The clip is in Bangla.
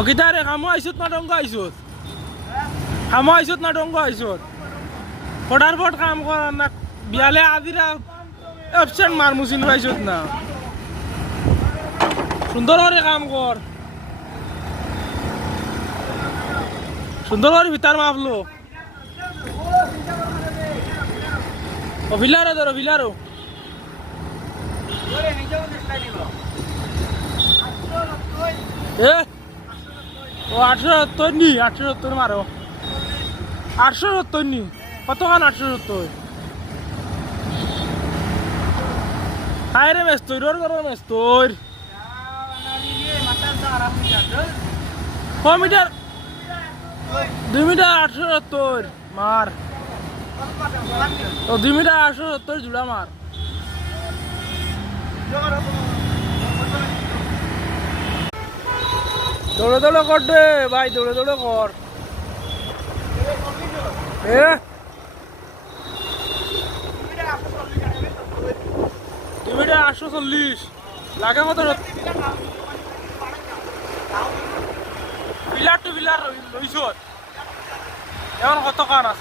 অকিতারে কামো আইছত না ডঙ্গ আইছত কামো আইছত না ডঙ্গ আইছত ফটাফট কাম কর না বিয়ালে আজিরা অপশন মার মুসিন আইছত না সুন্দর করে কাম কর সুন্দর করে ভিতর মাপলো ও ভিলারো ধরো ভিলারো এ ও 870 নি 870 মারো 870 নি কতখান 870 আরে মেস তোর করো মেস তোর মিটার 2 মিটার 870 মার ও 2 মিটার 870 জুড়া মার দৌড়ে দৌড়ে কর দে ভাই দৌড়ে দৌড়ে কর এ 2 মিটার 840 লাগে কত বিলার টু বিলার লইছ এখন কত কান আছে